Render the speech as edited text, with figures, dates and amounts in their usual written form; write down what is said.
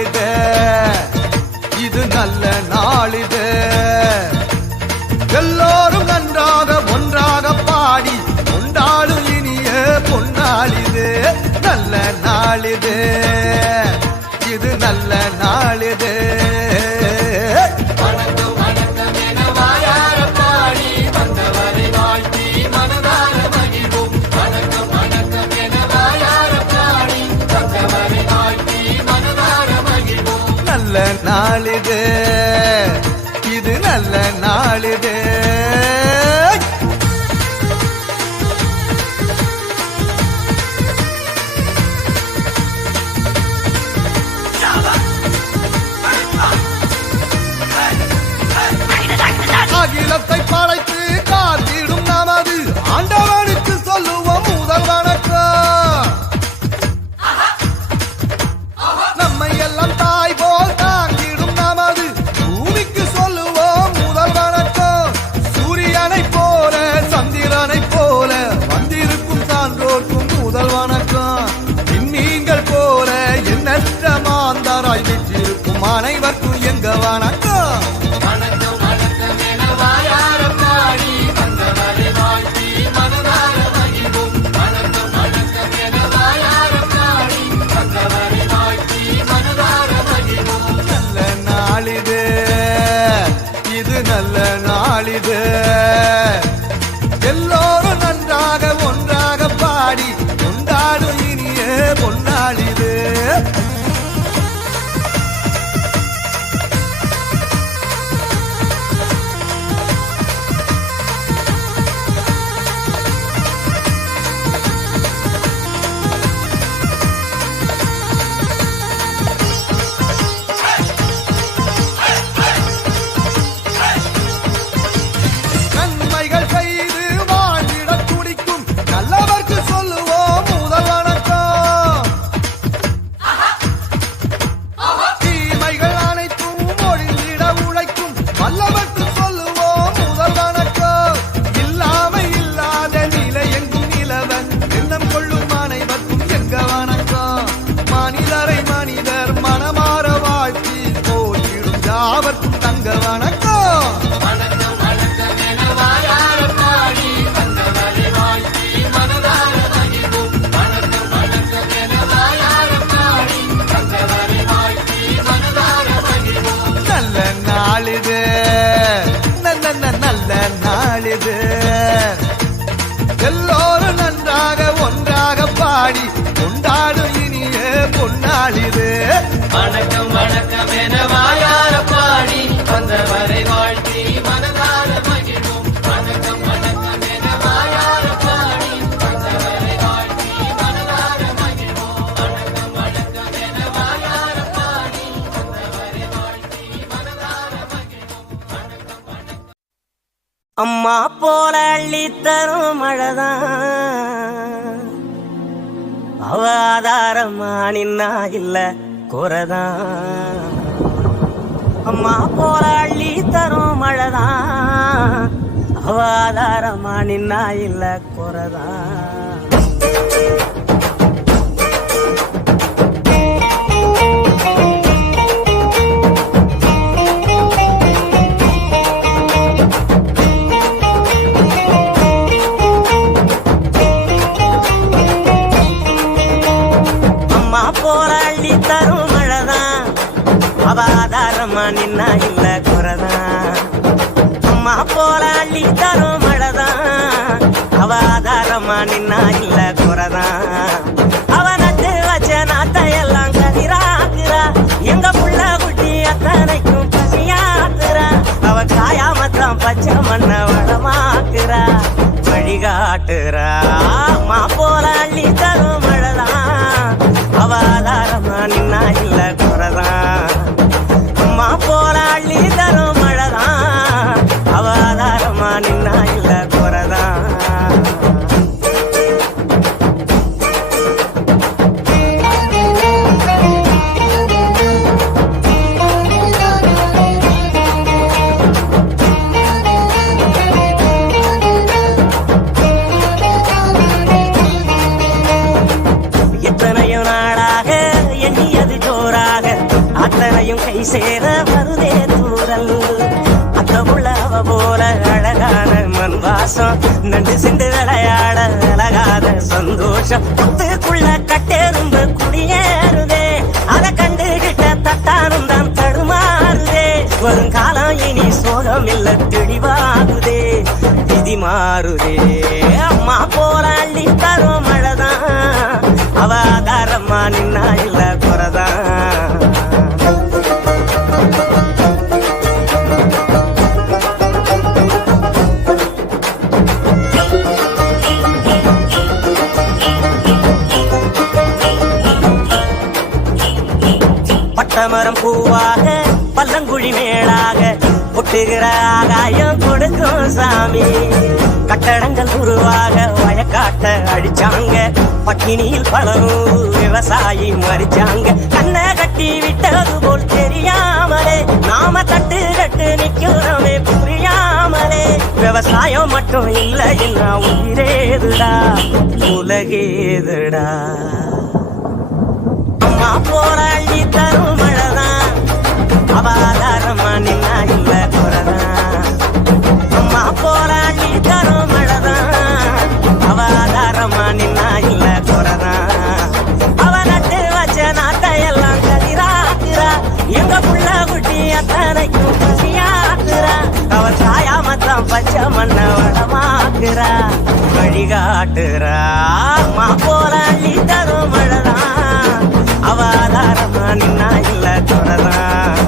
நாளிது, இது நல்ல நாளிது. எல்லோரும் நன்றாக ஒன்றாக பாடி கொண்டாடும் இனிய பொன்னாளிது. நல்ல நாளிது, இது நல்ல நாளிது. நல்ல நாளிது, இது நல்ல நாளிது. அகிலத்தை படைத்து காத்திடும் நமது ஆண்டவனுக்கு சொல்லுவோம் முதல் வணக்கம். நம்மை எல்லாம் தாய் போல் தாங்கிடும் நமது பூமிக்கு சொல்லுவோம் முதல் வணக்கம். சூரியனை போல சந்திரனை போல வந்திருக்கும் சான்றோர்க்கும் முதல் வணக்கம். நீங்கள் போல எண்ணற்ற மாந்தராய் வீற்றிருக்கும் அனைவருக்கும் எங்க வணக்கம். நல்ல நாளிது, எல்லோரும் நன்றாக ஒன்றாக பாடி கொண்டாடும் இனிய பொன்னாளிது. எல்லோரும் நன்றாக ஒன்றாக பாடி கொண்டாடும் இனிய பொன்னாளிது. வணக்கம் வணக்கம் என வாயார பாடி வந்தவரை வாழ்த்தி மனதார மகிழ்வோம். வணக்கம் வணக்கம் என வாயார பாடி வந்தவரை வாழ்த்தி மனதார மகிழ்வோம். வணக்கம் வணக்கம் என வாயார பாடி வந்தவரை வாழ்த்தி மனதார மகிழ்வோம். வணக்கம் வணக்கம். அம்மா போல அள்ளி தரும் மழைதான் அவ ஆதாரமா நின்னா இல்ல குறைதான். அம்மா போல அள்ளி தரும் மழைதான் அவ ஆதாரமா நின்னா இல்ல குறைதான். ஆதாரமா நின்னா இல்ல குறைதான். அம்மா போல அள்ளி தரும் மழைதான் அவ ஆதாரமா நின்னா இல்ல குறைதான். அவ நட்டு வச்ச நாத்தையெல்லாம் கதிராக்குறா, எங்க புள்ள குட்டி அத்தனைக்கும் பசியாக்குறா. அவ காயாமத்தான் பச்சை மண்ண வளமாக்குறா, வழிகாட்டுறா. அம்மா போல அள்ளி தரும் மழைதான் அவ ஆதாரமா நின்னா இல்ல குறைதான். அம்மா போல அள்ளி தரும் மழைதான் அவ ஆதாரமா நின்னா இல்ல குறைதான். கை சேர வருதே தூரல் அத்த உள்ளவ போல அழகான மண் வாசம் நண்டு சிண்டு விளையாட அழகாத சந்தோஷம் புத்துக்குள்ள கட்டெரும்பு குடியேறுதே அதை கண்டுகிட்ட தட்டானும் தான் தடுமாறுதே வருங்காலம் இனி சோகம் இல்ல தெளிவாகுதே விதி மாறுதே அம்மா போல அள்ளி தரும் மழைதான் அவ ஆதாரம்மா நின்னா இல்ல குறைதான் பட்டமரம் பூவாக பல்லங்குழி மேலாக பொட்டுகிற ஆகாயம் கொடுக்கும் சாமி கட்டடங்கள் உருவாக வயக்காட்ட அடிச்சாங்க பட்டினியில் பலரும் விவசாயி மறிச்சாங்க கண்ணை கட்டி விட்டது போல் தெரியாமலே நாம தட்டு கட்டு நிக்கிறோமே புரியாமலே விவசாயம் மட்டும் இல்ல என்ன உயிரேதுடா உலகேதுடா அம்மா போல அள்ளி தரும் மழைதான் அவ ஆதாரமா நின்னா இல்ல குறைதான் அம்மா போல அள்ளி தரும் மழைதான் அவ ஆதாரமா நின்னா இல்ல குறைதான் அவ நட்டு வச்ச நாட்டையெல்லாம் கதிராக்குறா எங்க புள்ள குட்டி அத்தனைக்கும் பசியாக்குறா அவ சாயாமத்தான் பச்சை மண்ண வடமாக்குறா வழிகாட்டுறா அம்மா போல அள்ளி தரும் மழைதான் அவ ஆதாரமா நின்னா இல்ல குறைதான்